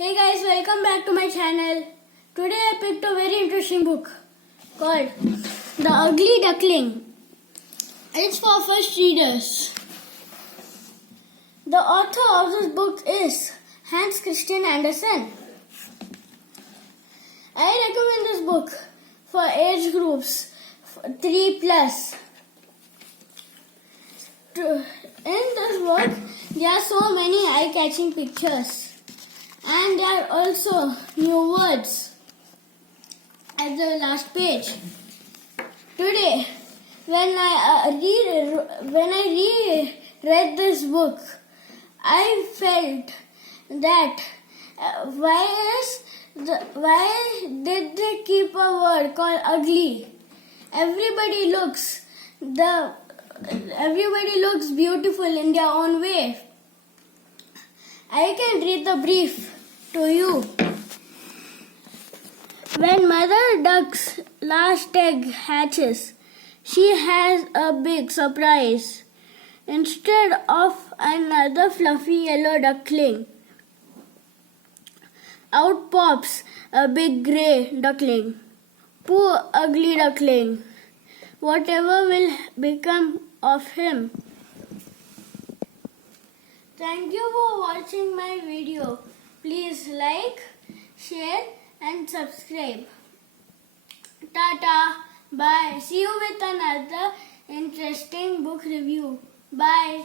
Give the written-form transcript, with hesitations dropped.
Hey guys, welcome back to my channel. Today I picked a very interesting book called The Ugly Duckling. It's for first readers. The author of this book is Hans Christian Andersen. I recommend this book for age groups 3+. In this book, there are so many eye-catching pictures. And there are also new words at the last page. Today, when I reread this book, I felt that why did they keep a word called ugly? Everybody looks beautiful in their own way. I can read the brief to you. When Mother Duck's last egg hatches, she has a big surprise. Instead of another fluffy yellow duckling, out pops a big grey duckling. Poor ugly duckling. Whatever will become of him? Thank you for watching my video. Please like, share and subscribe. Tata. Bye. See you with another interesting book review. Bye.